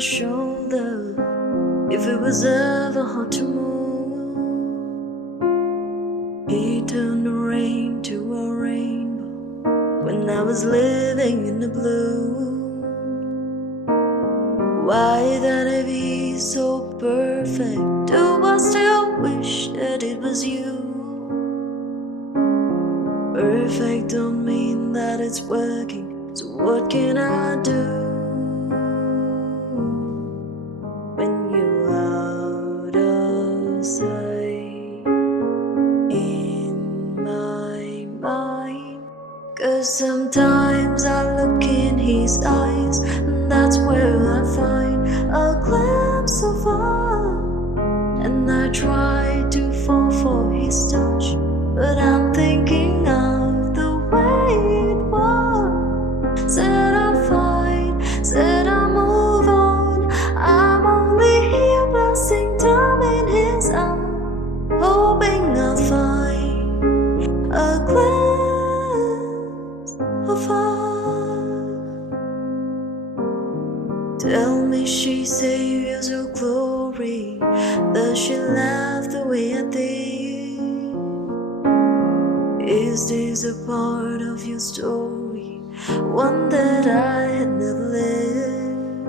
shoulder if it was ever hard to move. He turned the rain to a rainbow when I was living in the blue. Why then if he's so perfect, do I still wish that it was you? Perfect don't mean that it's working, so what can I do? When you're out of sight in my mind, 'cause sometimes I look in his eyes, and that's where I find a glimpse of love. And I try to fall for his touch, but I'm thinking of the way it was. Said I'm fine, said I'll move on. I'm only here passing time in his arms, hoping I'll find a glimpse of love. Tell me she saves your glory, does she laugh the way I did? Is this a part of your story, one that I had never lived?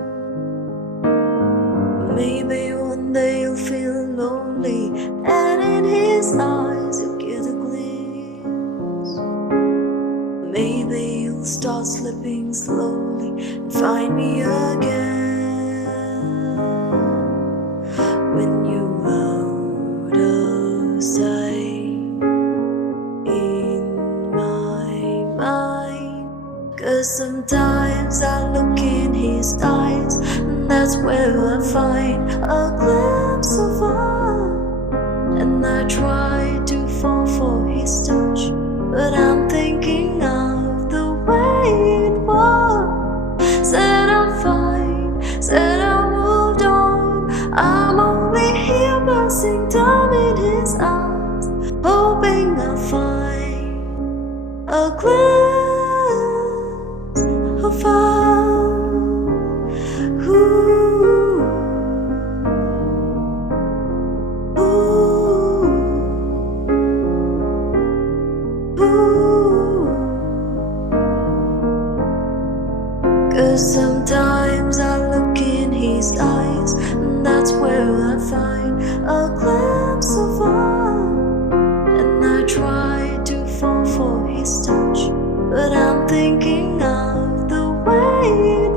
Maybe one day you'll feel lonely, and in his eyes you'll get a glimpse. Maybe you'll start slipping slowly and find me again. When you're out of sight in my mind, 'cause sometimes I look in his eyes, and that's where I find a glimpse of love. And I try to fall for his touch, but I'm thinking of the way it was. Said I'm fine, said I moved on. I'm only here passing time in his arms, hoping I'll find a glimpse of love. Ooh, ooh, ooh. 'Cause sometimes I look in his eyes, and that's where I find a glimpse of love. And I try to fall for his touch, but I'm thinking of the way